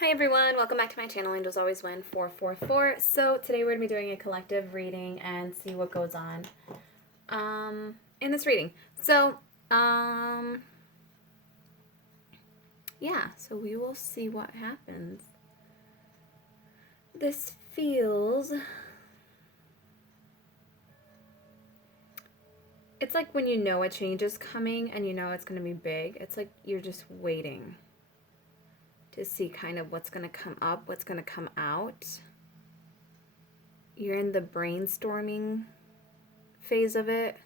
Hi everyone, welcome back to my channel, Angels Always Win 444. So today we're going to be doing a collective reading and see what goes on in this reading. So we will see what happens. This feels... It's like when you know a change is coming and you know it's going to be big. It's like you're just waiting to see kind of what's going to come up, what's going to come out. You're in the brainstorming phase of it.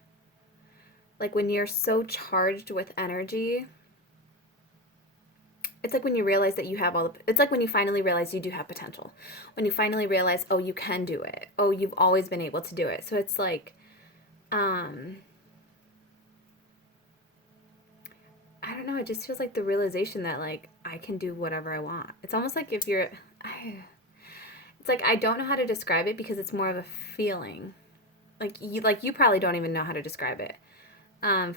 Like when you're so charged with energy, it's like when you realize that you have it's like when you finally realize you do have potential. When you finally realize, oh, you can do it. Oh, you've always been able to do it. So it's like, I don't know, it just feels like the realization that like I can do whatever I want. It's almost like if you're, it's like I don't know how to describe it because it's more of a feeling. Like you probably don't even know how to describe it.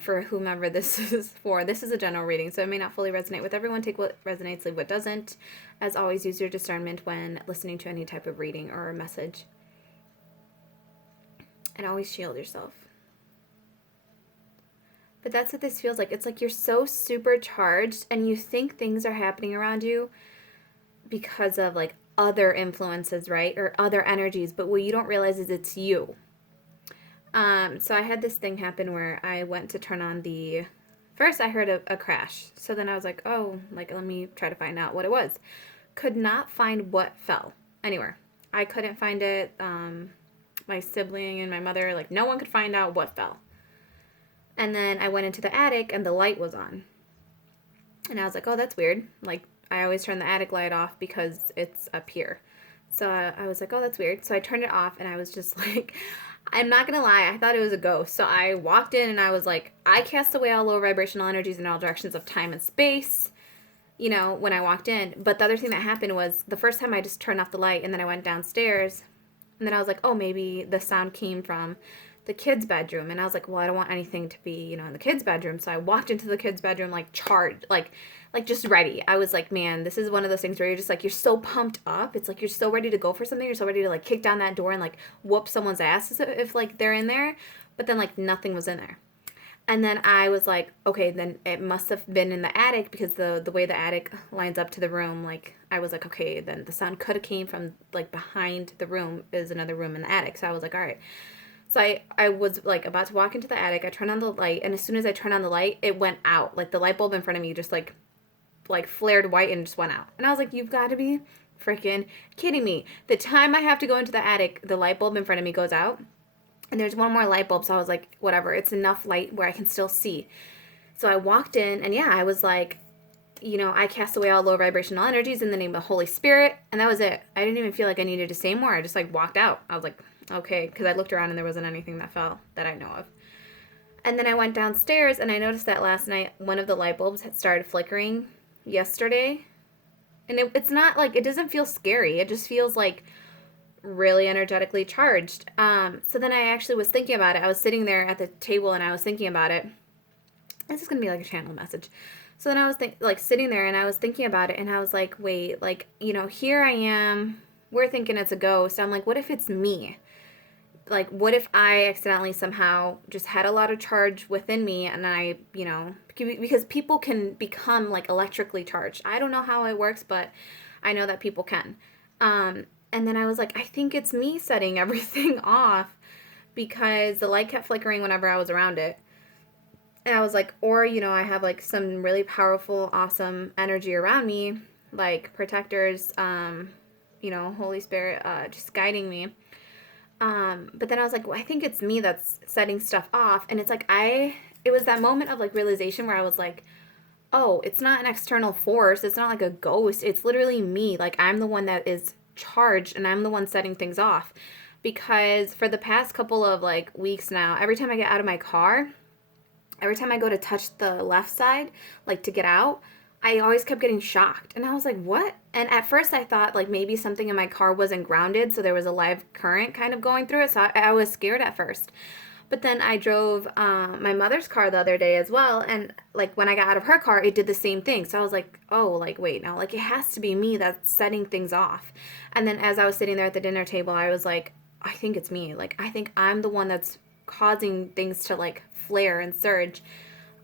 For whomever this is for. This is a general reading, so it may not fully resonate with everyone. Take what resonates, leave what doesn't. As always, use your discernment when listening to any type of reading or a message. And always shield yourself. But that's what this feels like. It's like you're so supercharged and you think things are happening around you because of like other influences, right? Or other energies. But what you don't realize is it's you. So I had this thing happen where I went to turn on the... First, I heard a crash. So then I was like, oh, like, let me try to find out what it was. Could not find what fell anywhere. I couldn't find it. My sibling and my mother, like, no one could find out what fell. And then I went into the attic and the light was on. And I was like, oh, that's weird. Like, I always turn the attic light off because it's up here. So I was like, oh, that's weird. So I turned it off and I was just like... I'm not going to lie, I thought it was a ghost. So I walked in and I was like, I cast away all low vibrational energies in all directions of time and space, you know, when I walked in. But the other thing that happened was the first time I just turned off the light and then I went downstairs and then I was like, oh, maybe the sound came from the kids' bedroom. And I was like, well, I don't want anything to be, you know, in the kids' bedroom. So I walked into the kids' bedroom, like charged, like just ready. I was like, man, this is one of those things where you're just like, you're so pumped up. It's like you're so ready to go for something. You're so ready to like kick down that door and like whoop someone's ass if like they're in there. But then like nothing was in there. And then I was like, okay, then it must have been in the attic because the way the attic lines up to the room, like I was like, okay, then the sound could have came from like behind the room is another room in the attic. So I was like, all right. So I was like about to walk into the attic. I turned on the light, and as soon as I turned on the light, it went out. Like the light bulb in front of me just like flared white and just went out. And I was like, you've got to be freaking kidding me. The time I have to go into the attic, the light bulb in front of me goes out. And there's one more light bulb, so I was like, whatever, it's enough light where I can still see. So I walked in, and yeah, I was like, you know, I cast away all low vibrational energies in the name of the Holy Spirit, and that was it. I didn't even feel like I needed to say more. I just like walked out. I was like, okay, because I looked around and there wasn't anything that fell that I know of. And then I went downstairs and I noticed that last night one of the light bulbs had started flickering yesterday. And it's not like, it doesn't feel scary. It just feels like really energetically charged. So then I actually was thinking about it. I was sitting there at the table and I was thinking about it. This is going to be like a channel message. So then I was sitting there and I was thinking about it and I was like, wait, like, you know, here I am. We're thinking it's a ghost. I'm like, what if it's me? Like, what if I accidentally somehow just had a lot of charge within me and I, you know, because people can become like electrically charged. I don't know how it works, but I know that people can. And then I was like, I think it's me setting everything off because the light kept flickering whenever I was around it. And I was like, or, you know, I have like some really powerful, awesome energy around me, like protectors, you know, Holy Spirit, just guiding me. But then I was like, well, I think it's me that's setting stuff off. And it's like, it was that moment of like realization where I was like, oh, it's not an external force. It's not like a ghost. It's literally me. Like I'm the one that is charged and I'm the one setting things off. Because for the past couple of like weeks now, every time I get out of my car, every time I go to touch the left side, like to get out, I always kept getting shocked. And I was like, what? And at first I thought like maybe something in my car wasn't grounded, so there was a live current kind of going through it. So I was scared at first. But then I drove my mother's car the other day as well, and like when I got out of her car, it did the same thing. So I was like, oh, like wait, now like it has to be me that's setting things off. And then as I was sitting there at the dinner table, I was like, I think it's me. Like I think I'm the one that's causing things to like flare and surge.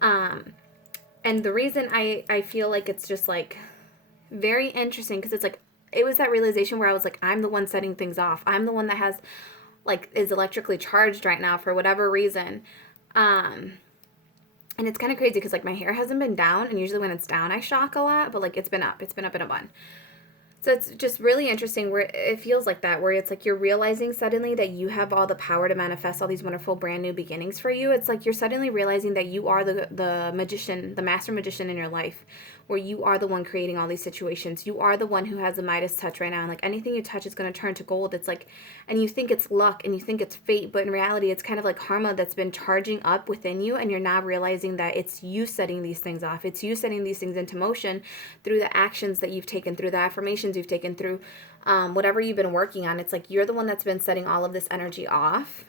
Um, and the reason I feel like it's just like very interesting because it's like it was that realization where I was like, I'm the one setting things off. I'm the one that has like is electrically charged right now for whatever reason. Um, and it's kind of crazy because like my hair hasn't been down, and usually when it's down I shock a lot, but like it's been up. It's been up in a bun. So it's just really interesting where it feels like that, where it's like you're realizing suddenly that you have all the power to manifest all these wonderful brand new beginnings for you. It's like you're suddenly realizing that you are the magician, the master magician in your life, where you are the one creating all these situations. You are the one who has the Midas touch right now. And like anything you touch is going to turn to gold. It's like, and you think it's luck and you think it's fate, but in reality, it's kind of like karma that's been charging up within you. And you're now realizing that it's you setting these things off. It's you setting these things into motion through the actions that you've taken, through the affirmations you've taken, through whatever you've been working on. It's like you're the one that's been setting all of this energy off.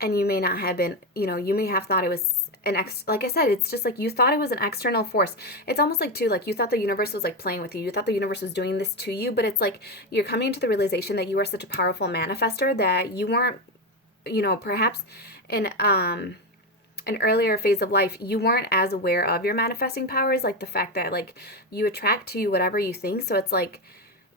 And you may not have been, you may have thought it was like I said, it's just like you thought it was an external force. It's almost like too, like you thought the universe was like playing with you. You thought the universe was doing this to you, but it's like you're coming into the realization that you are such a powerful manifester that you weren't, perhaps in an earlier phase of life, you weren't as aware of your manifesting powers, like the fact that like you attract to you whatever you think. So it's like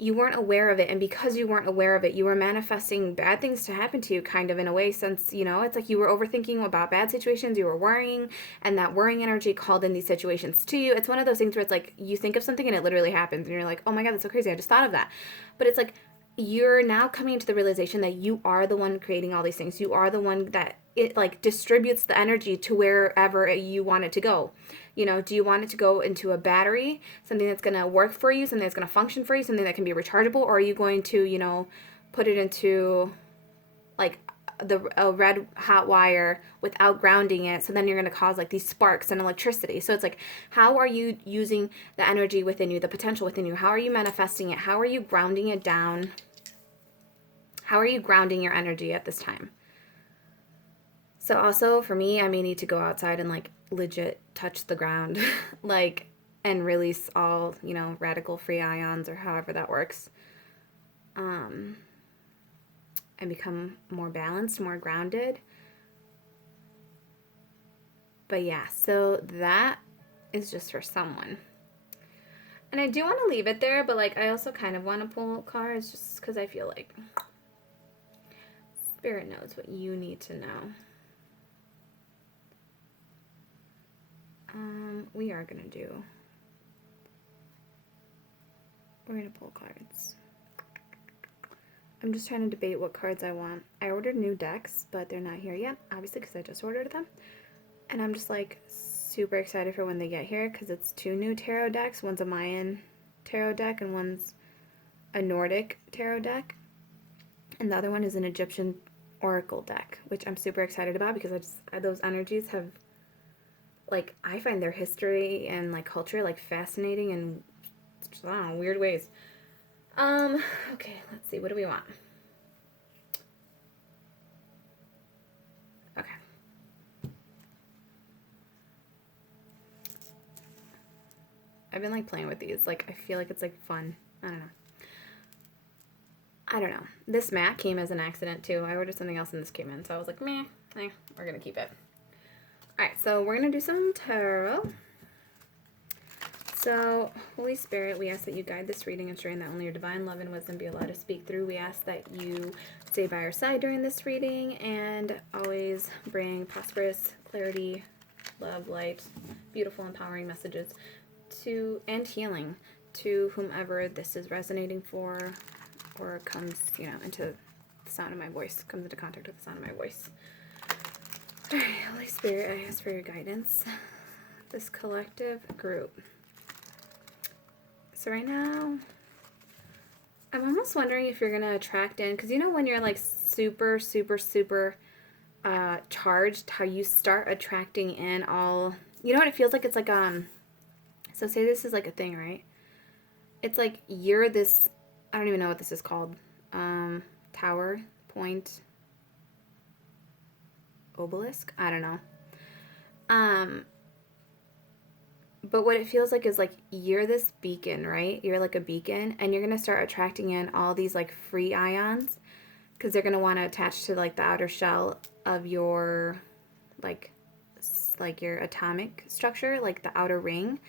you weren't aware of it, and because you weren't aware of it, you were manifesting bad things to happen to you, kind of, in a way, since it's like you were overthinking about bad situations, you were worrying, and that worrying energy called in these situations to you. It's one of those things where it's like you think of something and it literally happens, and you're like, oh my god, that's so crazy, I just thought of that. But it's like you're now coming into the realization that you are the one creating all these things. You are the one that it like distributes the energy to wherever you want it to go. Do you want it to go into a battery, something that's going to work for you, something that's going to function for you, something that can be rechargeable, or are you going to, put it into like a red hot wire without grounding it, so then you're going to cause like these sparks and electricity. So it's like, how are you using the energy within you, the potential within you? How are you manifesting it? How are you grounding it down? How are you grounding your energy at this time? So also for me, I may need to go outside and like legit touch the ground, like, and release all, radical free ions or however that works. And become more balanced, more grounded. But yeah, so that is just for someone. And I do want to leave it there, but like I also kind of want to pull cards just because I feel like Spirit knows what you need to know. We are going to do... We're going to pull cards. I'm just trying to debate what cards I want. I ordered new decks, but they're not here yet, obviously, because I just ordered them. And I'm just like super excited for when they get here, because it's 2 new tarot decks. One's a Mayan tarot deck, and one's a Nordic tarot deck. And the other one is an Egyptian oracle deck, which I'm super excited about, because those energies have, like, I find their history and like culture like fascinating and I don't know, weird ways. Okay, let's see, what do we want? Okay. I've been like playing with these, like I feel like it's like fun. I don't know. This mat came as an accident too. I ordered something else and this came in, so I was like, meh, we're gonna keep it. Alright, so we're going to do some tarot. So, Holy Spirit, we ask that you guide this reading, ensuring that only your divine love and wisdom be allowed to speak through. We ask that you stay by our side during this reading and always bring prosperous clarity, love, light, beautiful, empowering messages and healing to whomever this is resonating for, or comes, into the sound of my voice, comes into contact with the sound of my voice. Alright, Holy Spirit, I ask for your guidance. This collective group. So right now, I'm almost wondering if you're going to attract in, because when you're like super, super, super charged, how you start attracting in all, what it feels like? It's like, so say this is like a thing, right? It's like you're this, I don't even know what this is called, tower, point, obelisk. I don't know. But what it feels like is like you're this beacon, right? You're like a beacon, and you're going to start attracting in all these like free ions because they're going to want to attach to like the outer shell of your like your atomic structure, like the outer ring.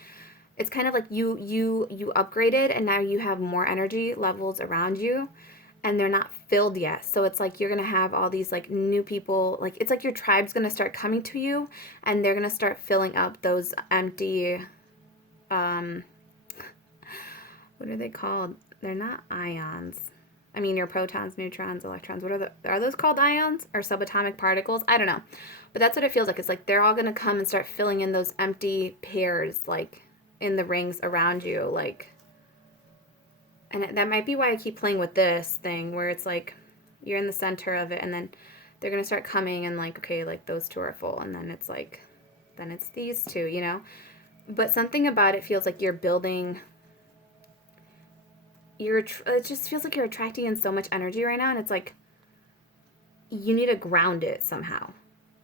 It's kind of like you upgraded and now you have more energy levels around you and they're not filled yet. So it's like you're going to have all these like new people, like it's like your tribe's going to start coming to you and they're going to start filling up those empty what are they called? They're not ions. I mean, your protons, neutrons, electrons. Are those called ions or subatomic particles? I don't know. But that's what it feels like. It's like they're all going to come and start filling in those empty pairs like in the rings around you, like. And that might be why I keep playing with this thing where it's like you're in the center of it and then they're going to start coming and like, okay, like those two are full. And then it's like, then it's these two, you know? But something about it feels like you're building, it just feels like you're attracting in so much energy right now. And it's like, you need to ground it somehow.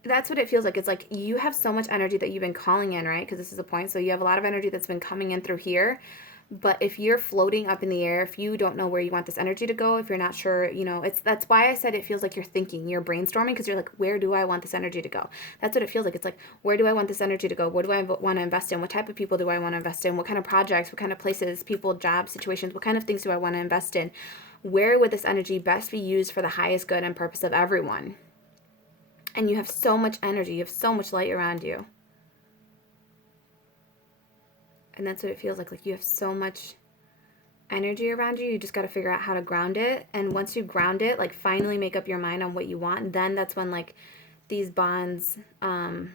That's what it feels like. It's like you have so much energy that you've been calling in, right? Because this is a point. So you have a lot of energy that's been coming in through here. But if you're floating up in the air, if you don't know where you want this energy to go, if you're not sure, you know, that's why I said it feels like you're thinking, you're brainstorming, because you're like, where do I want this energy to go? That's what it feels like. It's like, where do I want this energy to go? What do I want to invest in? What type of people do I want to invest in? What kind of projects? What kind of places, people, jobs, situations? What kind of things do I want to invest in? Where would this energy best be used for the highest good and purpose of everyone? And you have so much energy. You have so much light around you. And that's what it feels like. Like you have so much energy around you. You just got to figure out how to ground it. And once you ground it, like finally make up your mind on what you want, then that's when like these bonds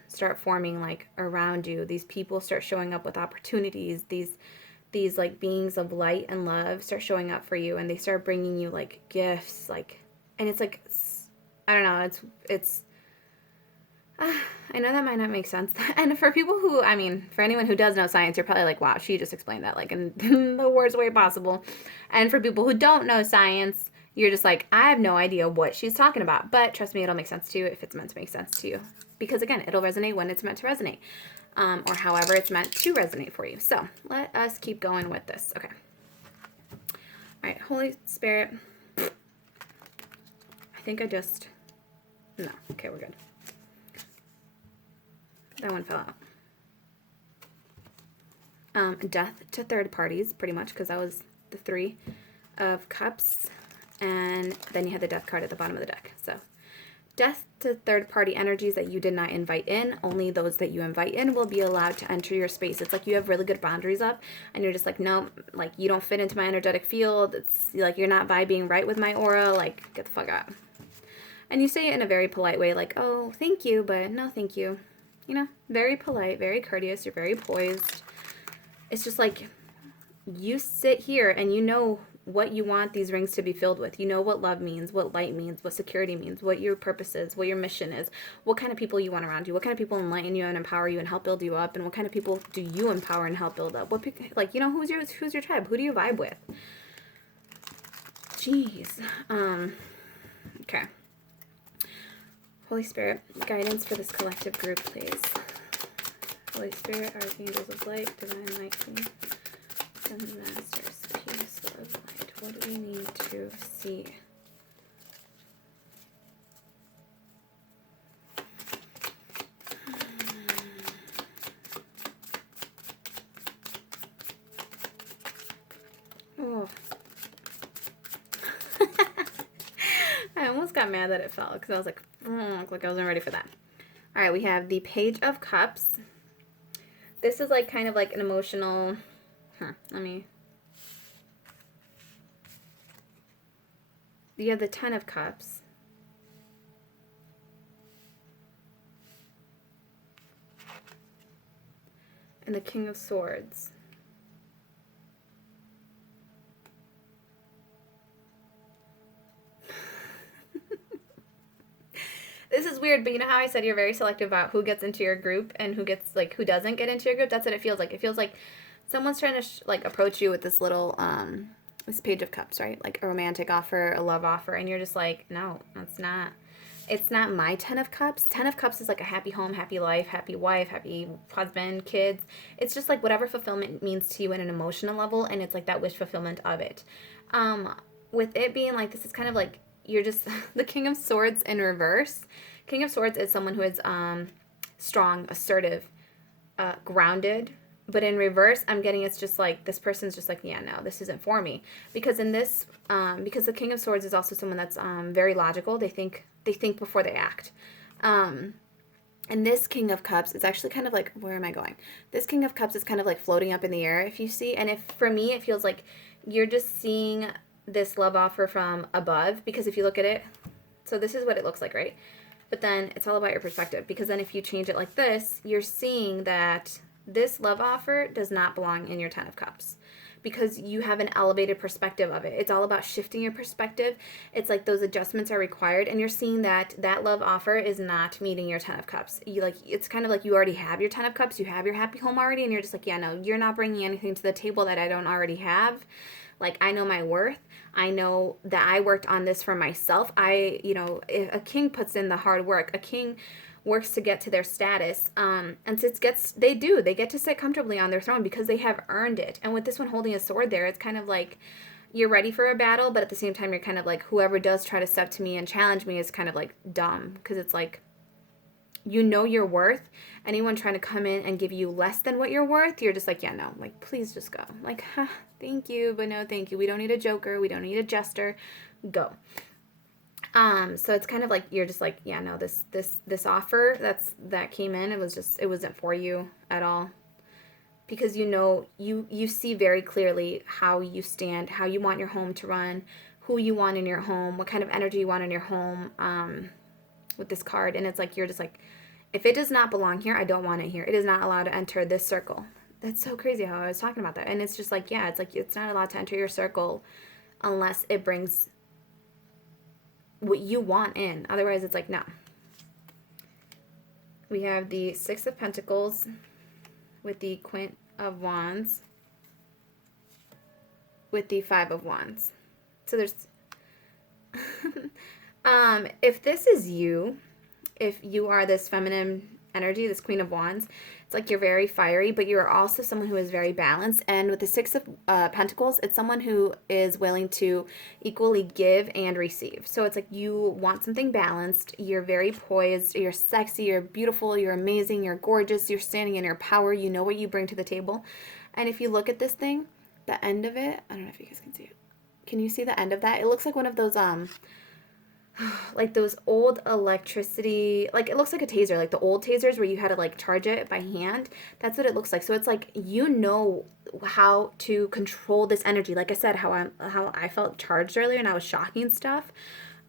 start forming like around you. These people start showing up with opportunities. These like beings of light and love start showing up for you, and they start bringing you like gifts, like, and it's like, I don't know, it's I know that might not make sense. And for people who, I mean, for anyone who does know science, you're probably like, wow, she just explained that like in the worst way possible. And for people who don't know science, you're just like, I have no idea what she's talking about. But trust me, it'll make sense to you if it's meant to make sense to you. Because again, it'll resonate when it's meant to resonate. Or however it's meant to resonate for you. So let us keep going with this. Okay. All right, Holy Spirit. I think I just, no. Okay, we're good. That one fell out. Death to third parties, pretty much, because that was the 3 of Cups. And then you had the Death card at the bottom of the deck. So, death to third party energies that you did not invite in. Only those that you invite in will be allowed to enter your space. It's like you have really good boundaries up, and you're just like, no, like, you don't fit into my energetic field. It's like you're not vibing right with my aura. Like, get the fuck out. And you say it in a very polite way, like, oh, thank you, but no thank you. You know, very polite, very courteous, you're very poised. It's just like, you sit here and you know what you want these rings to be filled with. You know what love means, what light means, what security means, what your purpose is, what your mission is, what kind of people you want around you, what kind of people enlighten you and empower you and help build you up, and what kind of people do you empower and help build up. What, like, you know, who's your tribe? Who do you vibe with? Jeez. Okay. Holy Spirit, guidance for this collective group, please. Holy Spirit, Archangels of Light, Divine Light, Seven Masters, Peace of Light. What do we need to see? Oh. I almost got mad that it fell because I was like I wasn't ready for that. All right, we have the Page of Cups. This is like kind of like an emotional, you have the Ten of Cups. And the King of Swords. This is weird, but you know how I said you're very selective about who gets into your group and who gets, like, who doesn't get into your group? That's what it feels like. It feels like someone's trying to, like, approach you with this little, this Page of Cups, right? Like a romantic offer, a love offer, and you're just like, no, that's not it's not my 10 of cups. 10 of cups is like a happy home, happy life, happy wife, happy husband, kids. It's just like whatever fulfillment means to you at an emotional level, and it's like that wish fulfillment of it. um with it being like, this is kind of like you're just the King of Swords in reverse. King of Swords is someone who is strong, assertive, grounded. But in reverse, I'm getting it's just like this person's just like, yeah, no, this isn't for me. Because in this, because the King of Swords is also someone that's very logical. They think before they act. Um, and this King of Cups is actually kind of like, where am I going? This King of Cups is kind of like floating up in the air, if you see. And if for me, it feels like you're just seeing this love offer from above. Because if you look at it, so this is what it looks like, right? But then it's all about your perspective. Because then if you change it like this, you're seeing that this love offer does not belong in your 10 of Cups, because you have an elevated perspective of it. It's all about shifting your perspective. It's like those adjustments are required, and you're seeing that that love offer is not meeting your 10 of Cups. You like, it's kind of like you already have your 10 of Cups, you have your happy home already, and you're just like, yeah, no, you're not bringing anything to the table that I don't already have. Like, I know my worth. I know that I worked on this for myself. If a king puts in the hard work, a king works to get to their status, and so they get to sit comfortably on their throne because they have earned it. And with this one holding a sword there, it's kind of like you're ready for a battle, but at the same time you're kind of like, whoever does try to step to me and challenge me is kind of like dumb, because it's like, you know your worth. Anyone trying to come in and give you less than what you're worth, you're just like, yeah, no, like, please just go. Like, thank you, but no thank you. We don't need a joker, we don't need a jester. Go. So it's kind of like you're just like, yeah, no, this offer that came in, it wasn't for you at all. Because you see very clearly how you stand, how you want your home to run, who you want in your home, what kind of energy you want in your home, with this card. And it's like, you're just like, if it does not belong here, I don't want it here. It is not allowed to enter this circle. That's so crazy how I was talking about that. And it's just like, yeah, it's like, it's not allowed to enter your circle unless it brings what you want in. Otherwise, it's like, no. We have the Six of Pentacles with the Queen of Wands with the Five of Wands. So there's if this is you, if you are this feminine energy, this Queen of Wands, it's like you're very fiery, but you're also someone who is very balanced. And with the Six of Pentacles, it's someone who is willing to equally give and receive. So it's like you want something balanced. You're very poised. You're sexy. You're beautiful. You're amazing. You're gorgeous. You're standing in your power. You know what you bring to the table. And if you look at this thing, the end of it, I don't know if you guys can see it. Can you see the end of that? It looks like one of those like those old electricity, like it looks like a taser, like the old tasers where you had to like charge it by hand. That's what it looks like. So it's like, you know how to control this energy. Like I said, how I felt charged earlier and I was shocking stuff.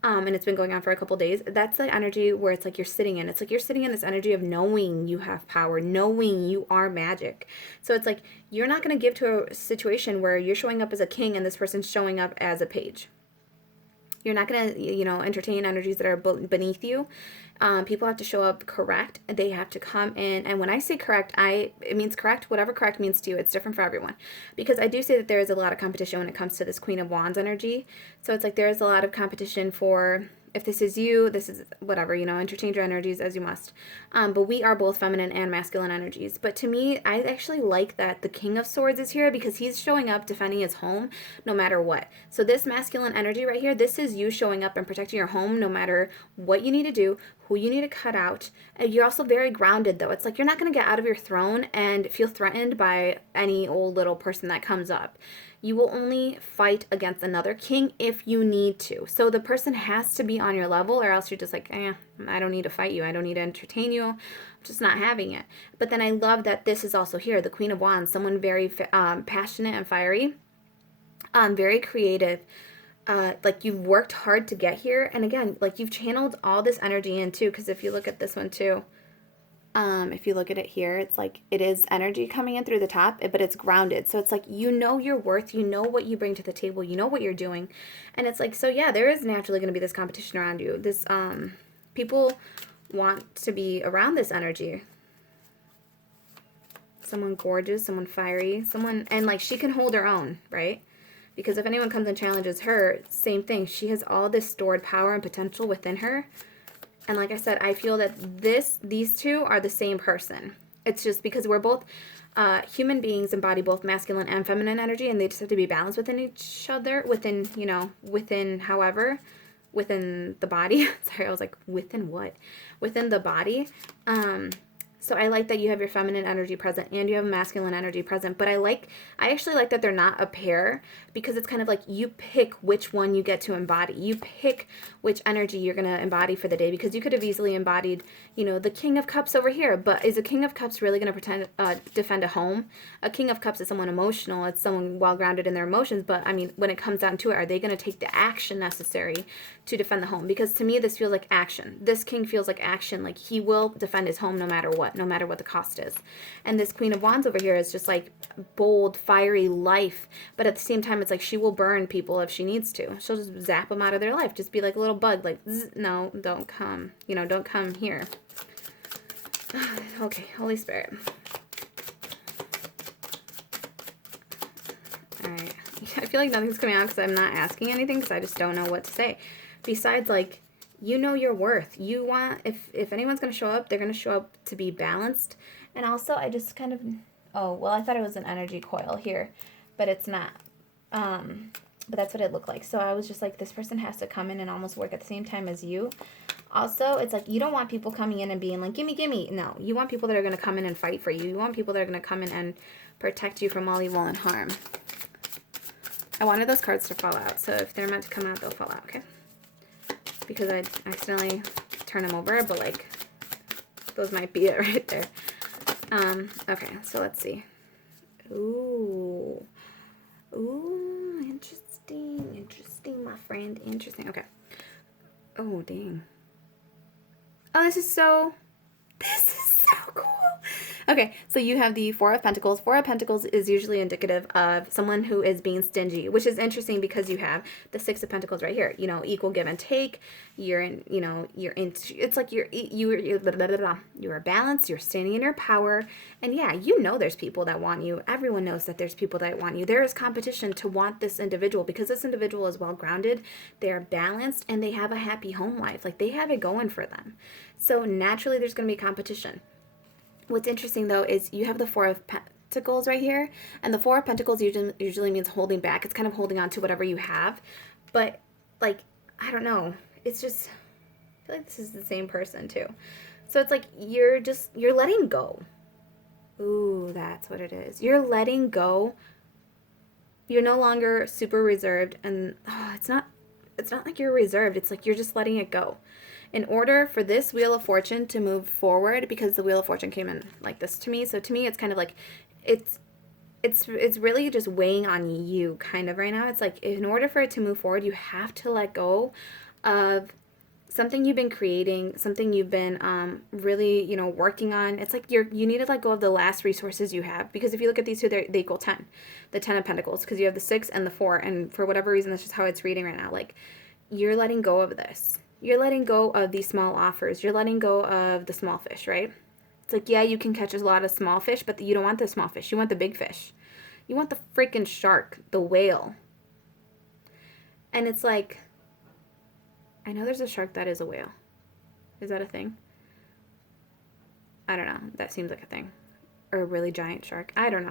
And it's been going on for a couple days. That's the energy where it's like you're sitting in. It's like you're sitting in this energy of knowing you have power, knowing you are magic. So it's like you're not going to give to a situation where you're showing up as a king and this person's showing up as a page. You're not going to, entertain energies that are beneath you. People have to show up correct. They have to come in. And when I say correct, it means correct. Whatever correct means to you, it's different for everyone. Because I do say that there is a lot of competition when it comes to this Queen of Wands energy. So it's like there is a lot of competition for, if this is you, this is whatever, interchange your energies as you must. But we are both feminine and masculine energies. But to me, I actually like that the King of Swords is here because he's showing up defending his home no matter what. So this masculine energy right here, this is you showing up and protecting your home no matter what you need to do, who you need to cut out. And you're also very grounded though. It's like you're not going to get out of your throne and feel threatened by any old little person that comes up. You will only fight against another king if you need to. So the person has to be on your level or else you're just like, I don't need to fight you. I don't need to entertain you. I'm just not having it. But then I love that this is also here, the Queen of Wands, someone very passionate and fiery, very creative. Like you've worked hard to get here. And again, like you've channeled all this energy in too, because if you look at this one too, if you look at it here, it's like it is energy coming in through the top, but it's grounded. So it's like, you know your worth, you know what you bring to the table, you know what you're doing. And it's like, so yeah, there is naturally going to be this competition around you. This, people want to be around this energy. Someone gorgeous, someone fiery, someone, and like she can hold her own, right? Because if anyone comes and challenges her, same thing. She has all this stored power and potential within her. And like I said, I feel that these two are the same person. It's just because we're both human beings, embody both masculine and feminine energy, and they just have to be balanced within each other, within, within the body. Sorry, I was like, within what? Within the body. So I like that you have your feminine energy present and you have masculine energy present. But I actually like that they're not a pair, because it's kind of like you pick which one you get to embody. You pick which energy you're going to embody for the day, because you could have easily embodied, the King of Cups over here. But is a King of Cups really going to defend a home? A King of Cups is someone emotional. It's someone well grounded in their emotions. But I mean, when it comes down to it, are they going to take the action necessary to defend the home? Because to me, this feels like action. This king feels like action. Like he will defend his home no matter what the cost is. And this Queen of Wands over here is just like bold, fiery life. But at the same time, it's like she will burn people if she needs to. She'll just zap them out of their life. Just be like a little bug, like, no, don't come. Don't come here. Okay, Holy Spirit. All right. I feel like nothing's coming out because I'm not asking anything, because I just don't know what to say. Besides, like, your worth. You want, if anyone's going to show up, they're going to show up to be balanced. And also, I just kind of, oh, well, I thought it was an energy coil here, but it's not. But that's what it looked like. So I was just like, this person has to come in and almost work at the same time as you. Also, it's like, you don't want people coming in and being like, gimme, gimme. No, you want people that are going to come in and fight for you. You want people that are going to come in and protect you from all evil and harm. I wanted those cards to fall out. So if they're meant to come out, they'll fall out, okay? Because I accidentally turn them over, but like, those might be it right there. Okay, so let's see. Ooh, interesting, my friend, interesting. Okay. Oh, dang. Oh, this is so cool. Okay, so you have the Four of Pentacles. Four of Pentacles is usually indicative of someone who is being stingy, which is interesting because you have the Six of Pentacles right here. Equal give and take. You're in, it's like you're balanced, you're standing in your power. And yeah, there's people that want you. Everyone knows that there's people that want you. There is competition to want this individual, because this individual is well grounded, they're balanced, and they have a happy home life. Like, they have it going for them. So naturally there's going to be competition. What's interesting, though, is you have the Four of Pentacles right here. And the Four of Pentacles usually means holding back. It's kind of holding on to whatever you have. But, like, I don't know. It's just, I feel like this is the same person, too. So it's like you're letting go. Ooh, that's what it is. You're letting go. You're no longer super reserved. And it's not like you're reserved. It's like you're just letting it go. In order for this Wheel of Fortune to move forward, because the Wheel of Fortune came in like this to me, so to me it's kind of like, it's really just weighing on you kind of right now. It's like, in order for it to move forward, you have to let go of something you've been creating, something you've been really, working on. It's like you need to let go of the last resources you have, because if you look at these two, they equal 10. The 10 of Pentacles, because you have the 6 and the 4, and for whatever reason, that's just how it's reading right now. Like, you're letting go of this. You're letting go of these small offers. You're letting go of the small fish, right? It's like, yeah, you can catch a lot of small fish, but you don't want the small fish. You want the big fish. You want the freaking shark, the whale. And it's like, I know there's a shark that is a whale. Is that a thing? I don't know. That seems like a thing. Or a really giant shark. I don't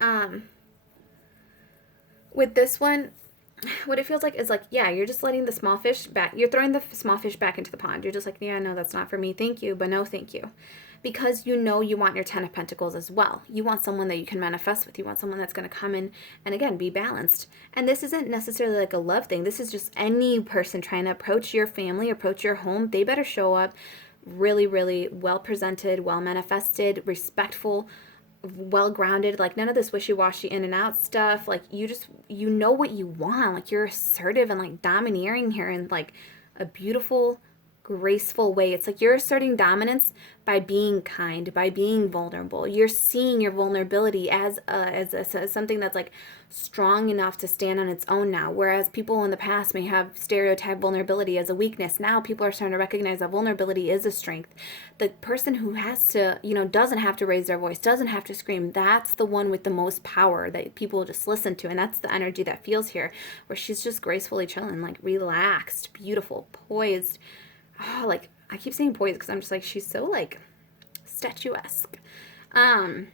know. With this one, what it feels like is like, yeah, you're just letting the small fish back. You're throwing the small fish back into the pond. You're just like, yeah, no, that's not for me. Thank you, but no thank you. Because you want your 10 of Pentacles as well. You want someone that you can manifest with. You want someone that's going to come in and, again, be balanced. And this isn't necessarily like a love thing. This is just any person trying to approach your family, approach your home. They better show up really, really well presented, well manifested, respectful, well grounded. Like, none of this wishy-washy in and out stuff. Like, you know what you want. Like, you're assertive and like domineering here in like a beautiful, graceful way. It's like you're asserting dominance by being kind, by being vulnerable. You're seeing your vulnerability as something that's like strong enough to stand on its own now. Whereas people in the past may have stereotyped vulnerability as a weakness. Now people are starting to recognize that vulnerability is a strength. The person who has to, doesn't have to raise their voice, doesn't have to scream, that's the one with the most power that people just listen to. And that's the energy that feels here, where she's just gracefully chilling, like relaxed, beautiful, poised, oh, like, I keep saying poised because I'm just like, she's so like statuesque. Um,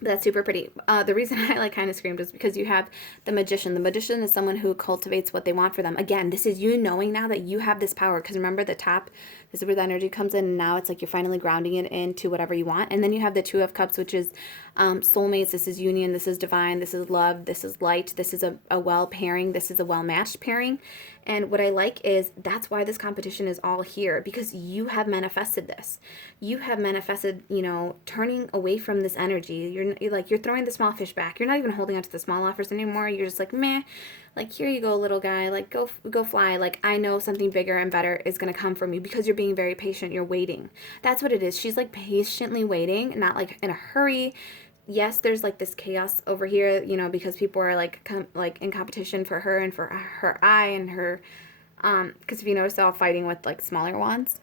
that's super pretty. The reason I like kind of screamed is because you have the magician. The magician is someone who cultivates what they want for them. Again, this is you knowing now that you have this power. Because remember, the top, this is where the energy comes in. And now it's like you're finally grounding it into whatever you want. And then you have the Two of Cups, which is soulmates. This is union. This is divine. This is love. This is light. This is a well pairing. This is a well matched pairing. And what I like is that's why this competition is all here, because you have manifested this. You have manifested, turning away from this energy. You're throwing the small fish back. You're not even holding on to the small offers anymore. You're just like, meh, like, here you go, little guy, like, go fly. Like, I know something bigger and better is going to come from you because you're being very patient. You're waiting. That's what it is. She's like patiently waiting, not like in a hurry. Yes, there's like this chaos over here, because people are like in competition for her and for her eye and her, because if you notice, they're all fighting with like smaller wands.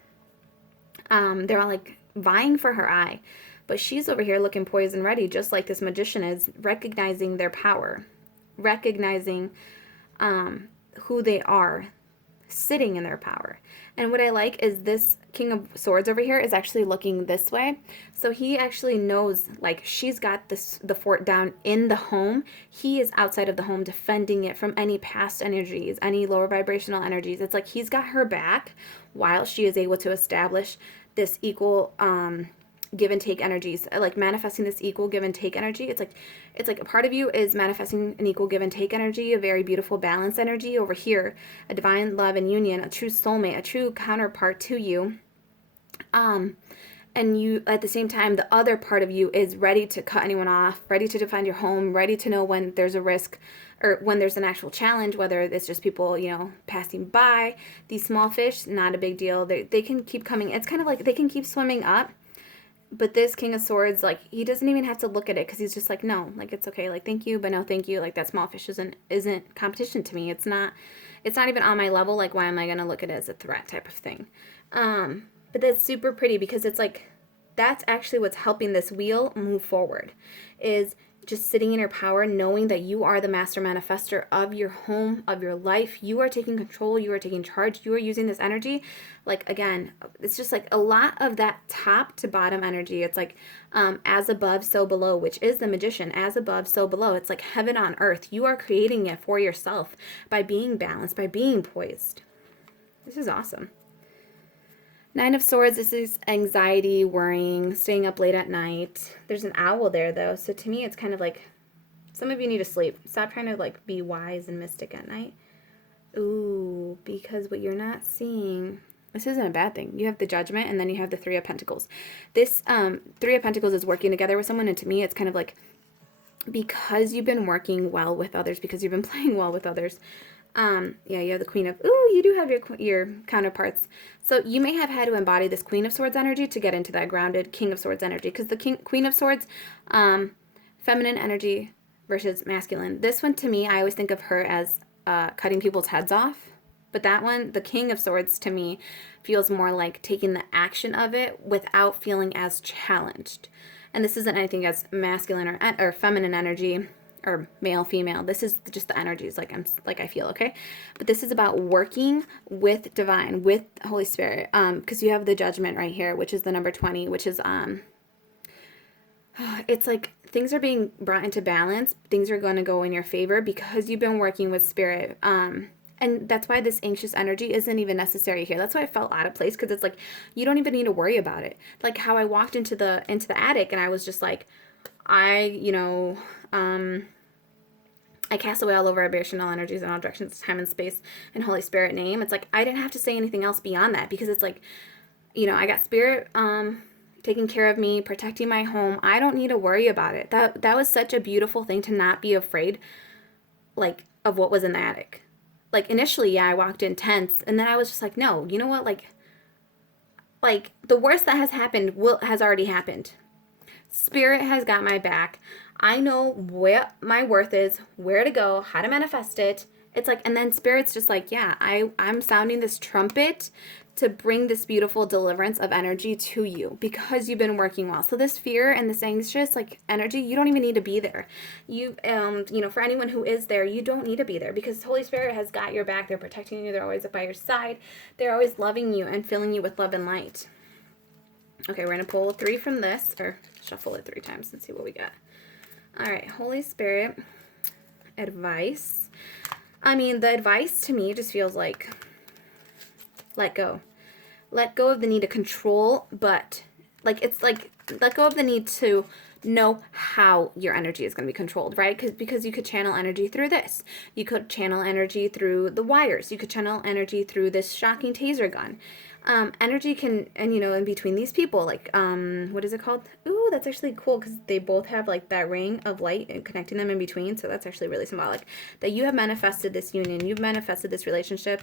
They're all like vying for her eye, but she's over here looking poised and ready, just like this magician is, recognizing their power, recognizing who they are, sitting in their power. And what I like is this King of Swords over here is actually looking this way. So he actually knows, like, she's got the fort down in the home. He is outside of the home defending it from any past energies, any lower vibrational energies. It's like he's got her back while she is able to establish this equal give and take energies, like manifesting this equal give and take energy. It's like a part of you is manifesting an equal give and take energy, a very beautiful balance energy. Over here, a divine love and union, a true soulmate, a true counterpart to you. And you, at the same time, the other part of you is ready to cut anyone off, ready to defend your home, ready to know when there's a risk or when there's an actual challenge, whether it's just people, passing by. These small fish, not a big deal. They can keep coming. It's kind of like they can keep swimming up. But this King of Swords, like, he doesn't even have to look at it because he's just like, no, like, it's okay. Like, thank you, but no thank you. Like, that small fish isn't competition to me. It's not even on my level. Like, why am I going to look at it as a threat type of thing? But that's super pretty because it's like, that's actually what's helping this wheel move forward, is just sitting in your power, knowing that you are the master manifester of your home, of your life. You are taking control. You are taking charge. You are using this energy. Like, again, it's just like a lot of that top to bottom energy. It's like as above, so below, which is the magician. As above, so below. It's like heaven on earth. You are creating it for yourself by being balanced, by being poised. This is awesome. Nine of Swords, this is anxiety, worrying, staying up late at night. There's an owl there, though, so to me it's kind of like, some of you need to sleep. Stop trying to, like, be wise and mystic at night. Ooh, because what you're not seeing, this isn't a bad thing. You have the Judgment, and then you have the Three of Pentacles. This Three of Pentacles is working together with someone, and to me it's kind of like, because you've been working well with others, because you've been playing well with others, you have the Queen of, you do have your counterparts. So you may have had to embody this Queen of Swords energy to get into that grounded King of Swords energy, because the Queen of Swords, feminine energy versus masculine. This one, to me, I always think of her as cutting people's heads off. But that one, the King of Swords, to me, feels more like taking the action of it without feeling as challenged. And this isn't anything as masculine or feminine energy, or male, female. This is just the energies, I feel, okay? But this is about working with divine, with Holy Spirit, because you have the Judgment right here, which is the number 20, which is, it's like things are being brought into balance. Things are going to go in your favor because you've been working with Spirit. And that's why this anxious energy isn't even necessary here. That's why I felt out of place, because it's like, you don't even need to worry about it. Like how I walked into the attic and I was just like, I cast away all over vibrational energies in all directions, time and space, and Holy Spirit name. It's like, I didn't have to say anything else beyond that, because it's like, I got Spirit taking care of me, protecting my home. I don't need to worry about it. That was such a beautiful thing, to not be afraid, like, of what was in the attic. Like, initially, yeah, I walked in tense, and then I was just like, no, you know what, like the worst that has happened has already happened. Spirit has got my back. I know what my worth is, where to go, how to manifest it, It's like, and then Spirit's just like, yeah, I'm sounding this trumpet to bring this beautiful deliverance of energy to you because you've been working well. So this fear and this anxious like energy, you don't even need to be there. For anyone who is there, you don't need to be there because Holy Spirit has got your back. They're protecting you. They're always by your side. They're always loving you and filling you with love and light. Okay, we're going to pull 3 from this, or shuffle it 3 times and see what we got. All right, Holy Spirit, advice. I mean, the advice to me just feels like let go. Let go of the need to control, but it's like let go of the need to know how your energy is going to be controlled, right? Because you could channel energy through this. You could channel energy through the wires. You could channel energy through this shocking taser gun. Energy can, and in between these people, like, what is it called? Ooh, that's actually cool because they both have like that ring of light and connecting them in between. So that's actually really symbolic that you have manifested this union. You've manifested this relationship,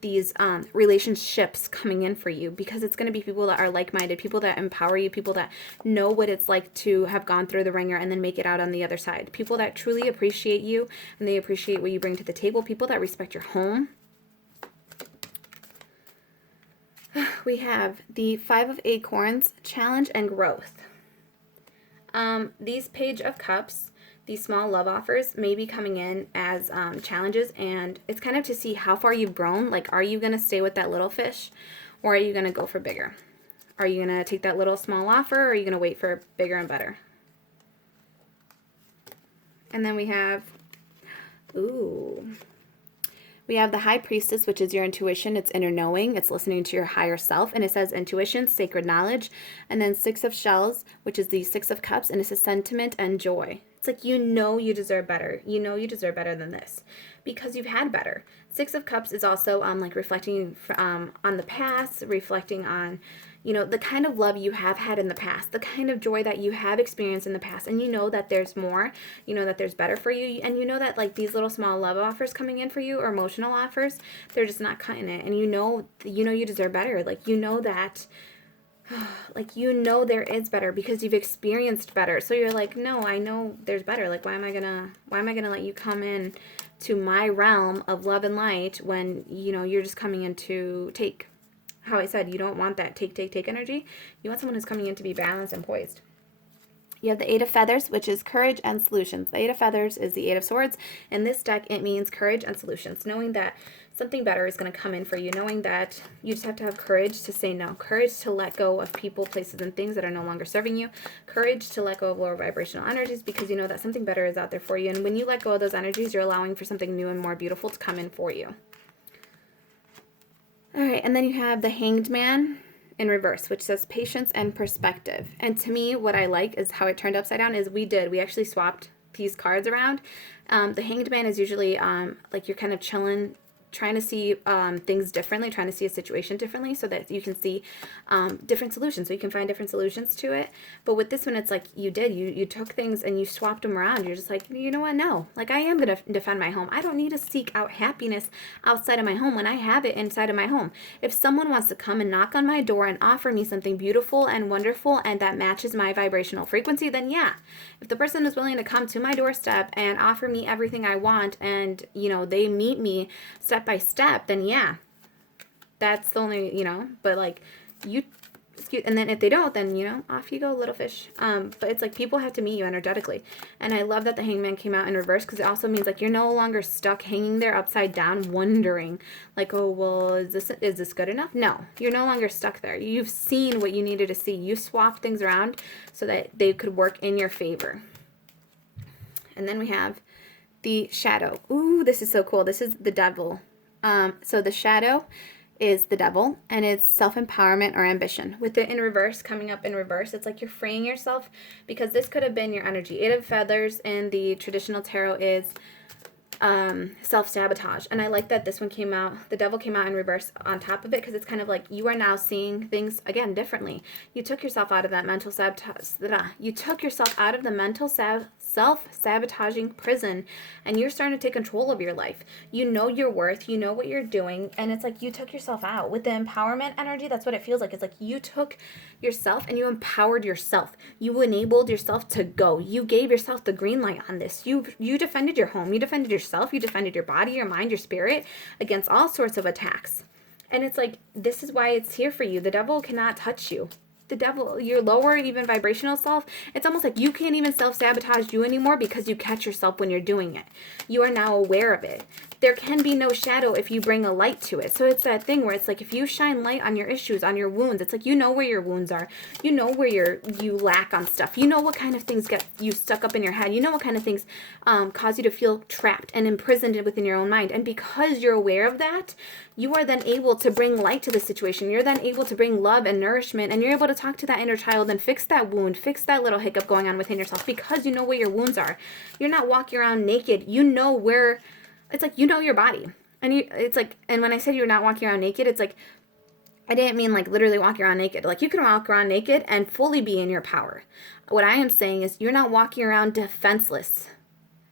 these relationships coming in for you because it's going to be people that are like-minded, people that empower you, people that know what it's like to have gone through the ringer and then make it out on the other side. People that truly appreciate you and they appreciate what you bring to the table. People that respect your home. We have the 5 of Acorns, challenge and growth. These Page of Cups, these small love offers may be coming in as challenges, and it's kind of to see how far you've grown. Like, are you going to stay with that little fish, or are you going to go for bigger? Are you going to take that little small offer, or are you going to wait for bigger and better? And then we have, we have the High Priestess, which is your intuition. It's inner knowing. It's listening to your higher self. And it says intuition, sacred knowledge. And then 6 of Shells, which is the 6 of Cups. And it says sentiment and joy. It's like you deserve better. You deserve better than this because you've had better. 6 of Cups is also like reflecting on the past, reflecting on the kind of love you have had in the past, the kind of joy that you have experienced in the past, and that there's more, that there's better for you, and that like these little small love offers coming in for you or emotional offers, they're just not cutting it, and you deserve better, like that, like there is better because you've experienced better, so you're like, no, I know there's better, like why am I gonna let you come in to my realm of love and light when you're just coming in to take. How I said, you don't want that take energy. You want someone who's coming in to be balanced and poised. You have the 8 of Feathers, which is courage and solutions. The 8 of Feathers is the 8 of Swords. In this deck, it means courage and solutions. Knowing that something better is going to come in for you. Knowing that you just have to have courage to say no. Courage to let go of people, places, and things that are no longer serving you. Courage to let go of lower vibrational energies because you know that something better is out there for you. And when you let go of those energies, you're allowing for something new and more beautiful to come in for you. All right, and then you have the Hanged Man in reverse, which says patience and perspective. And to me, what I like is how it turned upside down is we actually swapped these cards around. The Hanged Man is usually like you're kind of chilling, trying to see things differently, trying to see a situation differently so that you can see different solutions, so you can find different solutions to it. But with this one, it's like you took things and you swapped them around. You're just like, you know what, no, like I am going to defend my home. I don't need to seek out happiness outside of my home when I have it inside of my home. If someone wants to come and knock on my door and offer me something beautiful and wonderful and that matches my vibrational frequency, then yeah. If the person is willing to come to my doorstep and offer me everything I want and, they meet me step by step, then yeah, that's the only, but like and then if they don't, then, off you go, little fish. But it's like people have to meet you energetically. And I love that the Hangman came out in reverse because it also means like you're no longer stuck hanging there upside down wondering like, oh, well, is this good enough? No, you're no longer stuck there. You've seen what you needed to see. You swapped things around so that they could work in your favor. And then we have the Shadow. Ooh, this is so cool. This is the Devil. So the Shadow is the Devil, and it's self-empowerment or ambition. With it in reverse, coming up in reverse, it's like you're freeing yourself because this could have been your energy. 8 of Feathers in the traditional tarot is self-sabotage. And I like that this one came out, the Devil came out in reverse on top of it because it's kind of like you are now seeing things, again, differently. You took yourself out of that mental sabotage. You took yourself out of the mental self-sabotaging prison, and you're starting to take control of your life. You know your worth, you know what you're doing, and it's like you took yourself out. With the empowerment energy, that's what it feels like. It's like you took yourself and you empowered yourself. You enabled yourself to go. You gave yourself the green light on this. You defended your home, you defended yourself, you defended your body, your mind, your spirit against all sorts of attacks. And it's like, this is why it's here for you. The devil cannot touch you. The devil, your lower, even vibrational self, it's almost like you can't even self-sabotage you anymore because you catch yourself when you're doing it. You are now aware of it. There can be no shadow if you bring a light to it. So it's that thing where it's like, if you shine light on your issues, on your wounds, it's like, you know where your wounds are. You know where you lack on stuff. You know what kind of things get you stuck up in your head. You know what kind of things cause you to feel trapped and imprisoned within your own mind. And because you're aware of that, you are then able to bring light to the situation. You're then able to bring love and nourishment, and you're able to talk to that inner child and fix that wound, fix that little hiccup going on within yourself, because you know where your wounds are. You're not walking around naked. You know where, it's like, you know your body. And it's like, and when I said you're not walking around naked, it's like, I didn't mean like literally walking around naked. Like, you can walk around naked and fully be in your power. What I am saying is you're not walking around defenseless.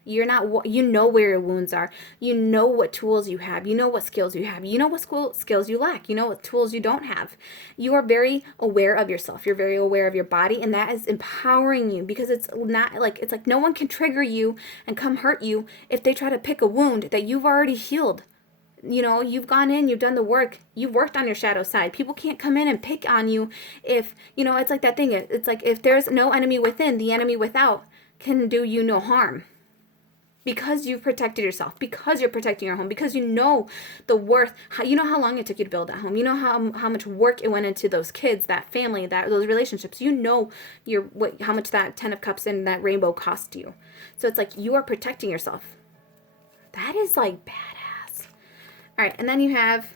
You're not, you know where your wounds are. You know what tools you have. You know what skills you have. You know what skills you lack. You know what tools you don't have. You are very aware of yourself. You're very aware of your body, and that is empowering you, because it's not like, it's like no one can trigger you and come hurt you if they try to pick a wound that you've already healed. You know, you've gone in, you've done the work, you've worked on your shadow side. People can't come in and pick on you if, you know, it's like that thing. It's like, if there's no enemy within, the enemy without can do you no harm. Because you've protected yourself, because you're protecting your home, because you know the worth, you know how long it took you to build that home, you know how much work it went into those kids, that family, those relationships, you know how much that 10 of Cups and that rainbow cost you. So it's like you are protecting yourself. That is like badass. All right, and then you have,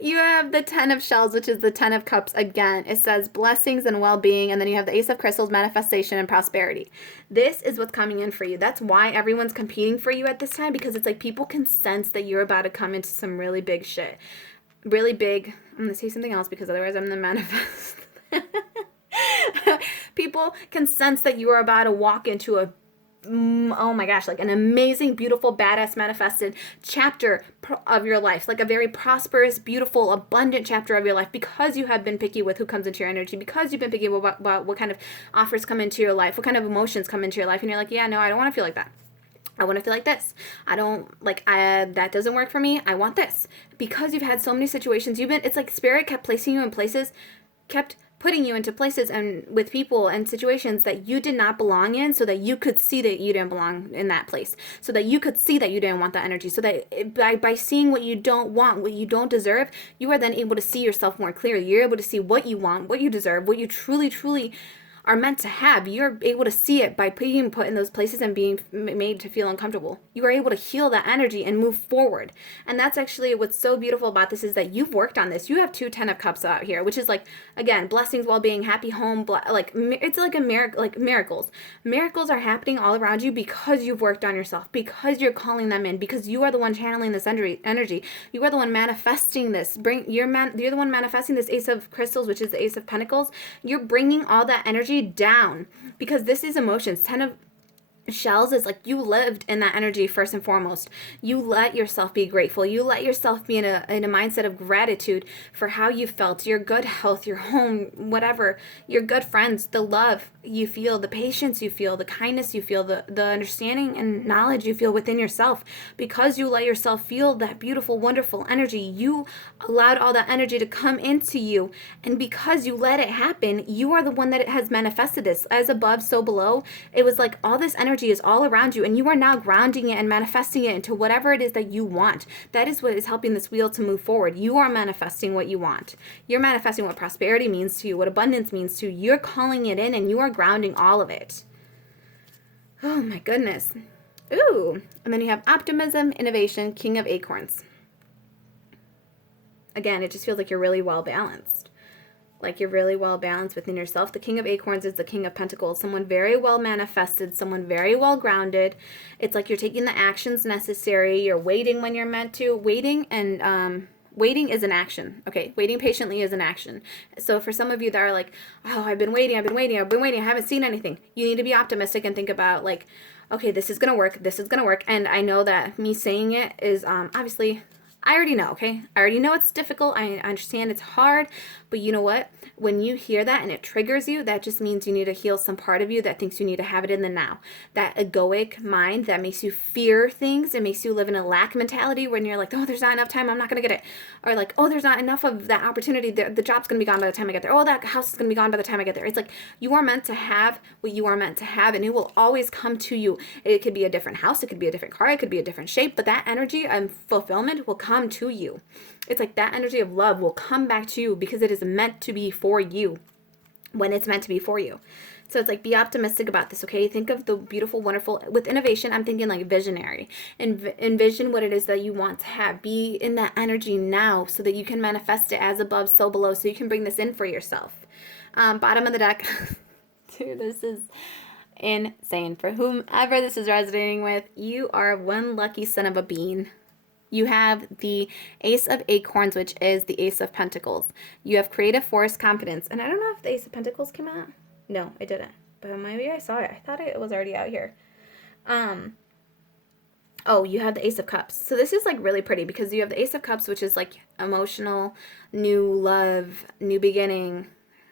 you have the 10 of Shells, which is the 10 of Cups again. It says blessings and well-being, and then you have the Ace of Crystals, manifestation and prosperity. This is what's coming in for you. That's why everyone's competing for you at this time, because it's like people can sense that you're about to come into some really big shit. Really big. I'm going to say something else because otherwise I'm going to manifest. People can sense that you are about to walk into a, oh my gosh, like an amazing, beautiful, badass manifested chapter of your life, like a very prosperous, beautiful, abundant chapter of your life, because you have been picky with who comes into your energy, because you've been picky about what kind of offers come into your life, what kind of emotions come into your life, and you're like, yeah, no, I don't want to feel like that. I want to feel like this. I don't like, that doesn't work for me. I want this. Because you've had so many situations, it's like spirit kept placing you in places, kept putting you into places and with people and situations that you did not belong in, so that you could see that you didn't belong in that place, so that you could see that you didn't want that energy, so that by seeing what you don't want, what you don't deserve, you are then able to see yourself more clearly. You're able to see what you want, what you deserve, what you truly, truly are meant to have. You're able to see it by being put in those places and being made to feel uncomfortable. You are able to heal that energy and move forward. And that's actually what's so beautiful about this, is that you've worked on this. You have 2 10 of Cups out here, which is like, again, blessings, well-being, happy home, like it's like a miracle, like miracles. Miracles are happening all around you because you've worked on yourself, because you're calling them in, because you are the one channeling this energy. You are the one manifesting this. You're the one manifesting this Ace of Crystals, which is the Ace of Pentacles. You're bringing all that energy down, because this is emotions. 10 of Shells is like, you lived in that energy first and foremost. You let yourself be grateful. You let yourself be in a mindset of gratitude for how you felt, your good health, your home, whatever, your good friends, the love you feel, the patience you feel, the kindness you feel, the understanding and knowledge you feel within yourself. Because you let yourself feel that beautiful, wonderful energy, you allowed all that energy to come into you. And because you let it happen, you are the one that has manifested this. As above, so below. It was like all this energy is all around you, and you are now grounding it and manifesting it into whatever it is that you want. That is what is helping this wheel to move forward. You are manifesting what you want. You're manifesting what prosperity means to you, what abundance means to you. You're calling it in, and you are grounding all of it. Oh my goodness. Ooh. And then you have optimism, innovation, King of Acorns. Again, it just feels like you're really well balanced. Like you're really well balanced within yourself. The King of Acorns is the King of Pentacles. Someone very well manifested, someone very well grounded. It's like you're taking the actions necessary. You're waiting when you're meant to. Waiting and waiting is an action. Okay, waiting patiently is an action. So for some of you that are like, oh, I've been waiting, I haven't seen anything. You need to be optimistic and think about like, okay, this is gonna work, And I know that me saying it is obviously, I already know, okay? I already know it's difficult. I understand it's hard, but you know what? When you hear that and it triggers you, that just means you need to heal some part of you that thinks you need to have it in the now. That egoic mind that makes you fear things. It makes you live in a lack mentality when you're like, oh, there's not enough time, I'm not going to get it. Or like, oh, there's not enough of that opportunity. The job's going to be gone by the time I get there. Oh, that house is going to be gone by the time I get there. It's like you are meant to have what you are meant to have, and it will always come to you. It could be a different house. It could be a different car. It could be a different shape, but that energy and fulfillment will come to you. It's like that energy of love will come back to you because it is meant to be for you when it's meant to be for you. So it's like, be optimistic about this, okay? Think of the beautiful, wonderful, with innovation, I'm thinking like visionary. And envision what it is that you want to have. Be in that energy now so that you can manifest it as above, so below, so you can bring this in for yourself. Bottom of the deck. Dude, this is insane. For whomever this is resonating with, you are one lucky son of a bean. You have the Ace of Acorns, which is the Ace of Pentacles. You have creative force, confidence. And I don't know if the Ace of Pentacles came out. No, it didn't. But maybe I saw it. I thought it was already out here. Oh, you have the Ace of Cups. So this is like really pretty because you have the Ace of Cups, which is like emotional, new love, new beginning.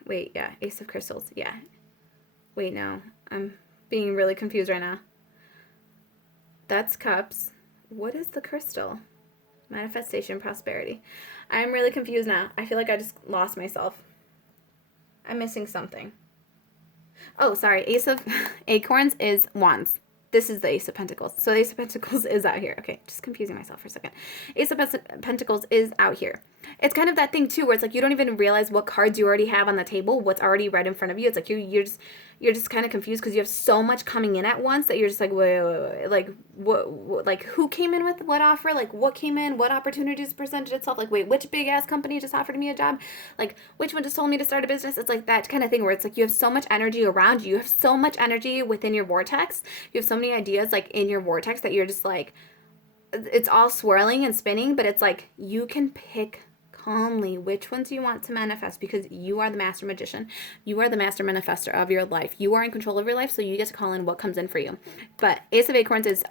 Wait, yeah, Ace of Crystals. Yeah. Wait, no. I'm being really confused right now. That's Cups. What is the crystal? Manifestation, prosperity. I'm really confused now. I feel like I just lost myself. I'm missing something. Oh, sorry. Ace of Acorns is Wands. This is the Ace of Pentacles. So the Ace of Pentacles is out here. Okay, just confusing myself for a second. Ace of Pentacles is out here. It's kind of that thing too where it's like you don't even realize what cards you already have on the table, what's already right in front of you. It's like you're just kind of confused because you have so much coming in at once that you're just like, wait. Like what, like who came in with what offer? Like what came in? What opportunities presented itself? Like, wait, which big ass company just offered me a job? Like which one just told me to start a business? It's like that kind of thing where it's like you have so much energy around you. You have so much energy within your vortex. You have so many ideas like in your vortex that you're just like, it's all swirling and spinning, but it's like you can pick calmly which ones you want to manifest because you are the master magician. You are the master manifester of your life. You are in control of your life, so you get to call in what comes in for you. But Ace of Acorns is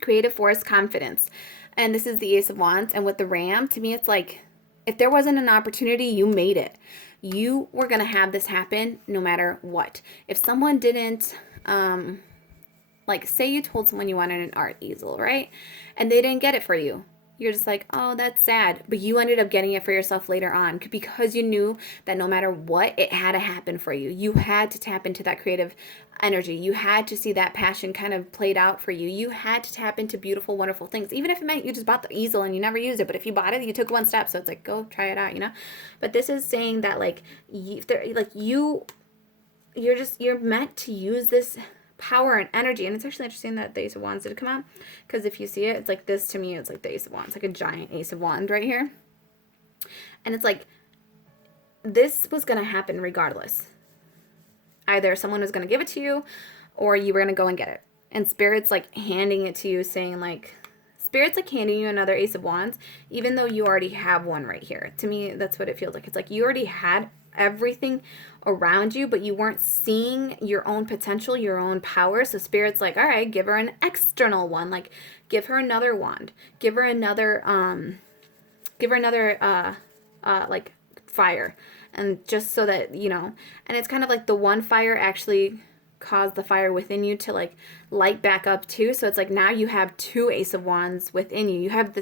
creative force, confidence. And this is the Ace of Wands. And with the Ram, to me, it's like if there wasn't an opportunity, you made it. You were going to have this happen no matter what. If someone didn't... like, say you told someone you wanted an art easel, right? And they didn't get it for you. You're just like, oh, that's sad. But you ended up getting it for yourself later on because you knew that no matter what, it had to happen for you. You had to tap into that creative energy. You had to see that passion kind of played out for you. You had to tap into beautiful, wonderful things. Even if it meant you just bought the easel and you never used it. But if you bought it, you took one step. So it's like, go try it out, you know? But this is saying that, like, you're meant to use this power and energy. And it's actually interesting that the Ace of Wands did come out because if you see it, it's like this to me, it's like the Ace of Wands, like a giant Ace of Wands right here. And it's like this was going to happen regardless. Either someone was going to give it to you or you were going to go and get it. And Spirit's like handing it to you, saying like, Spirit's like handing you another Ace of Wands, even though you already have one right here. To me, that's what it feels like. It's like you already had everything around you, but you weren't seeing your own potential, your own power. So Spirit's like, all right, give her an external one. Like, give her another wand. Give her another, like fire. And just so that, you know, and it's kind of like the one fire actually caused the fire within you to like light back up too. So it's like now you have two Ace of Wands within you. You have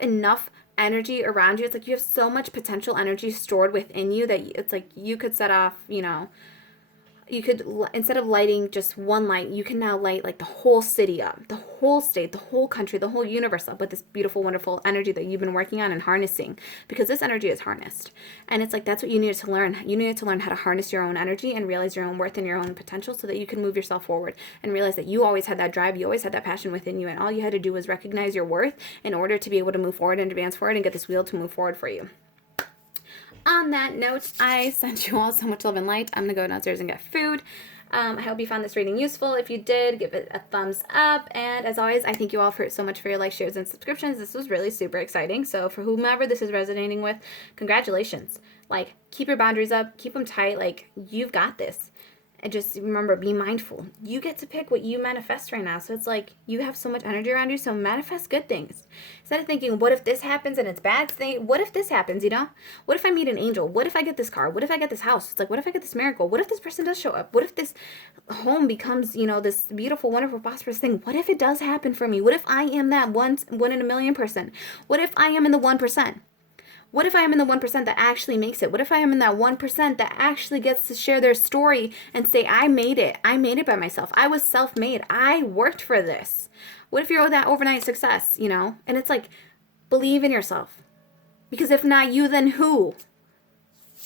enough energy around you. It's like you have so much potential energy stored within you that it's like you could set off, you know, you could, instead of lighting just one light, you can now light like the whole city up, the whole state, the whole country, the whole universe up with this beautiful, wonderful energy that you've been working on and harnessing, because this energy is harnessed. And it's like, that's what you needed to learn. You needed to learn how to harness your own energy and realize your own worth and your own potential so that you can move yourself forward and realize that you always had that drive, you always had that passion within you, and all you had to do was recognize your worth in order to be able to move forward and advance forward and get this wheel to move forward for you. On that note, I sent you all so much love and light. I'm going to go downstairs and get food. I hope you found this reading useful. If you did, give it a thumbs up. And as always, I thank you all so much for your likes, shares, and subscriptions. This was really super exciting. So for whomever this is resonating with, congratulations. Like, keep your boundaries up, keep them tight. Like, you've got this. And just remember, be mindful. You get to pick what you manifest right now. So it's like you have so much energy around you, so manifest good things. Instead of thinking, what if this happens and it's bad? What if this happens, you know? What if I meet an angel? What if I get this car? What if I get this house? It's like, what if I get this miracle? What if this person does show up? What if this home becomes, you know, this beautiful, wonderful, prosperous thing? What if it does happen for me? What if I am that one in a million person? What if I am in the 1%? What if I am in the 1% that actually makes it? What if I am in that 1% that actually gets to share their story and say, I made it. I made it by myself. I was self-made. I worked for this. What if you're that overnight success, you know? And it's like, believe in yourself. Because if not you, then who?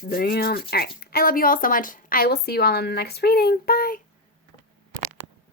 Damn. All right. I love you all so much. I will see you all in the next reading. Bye.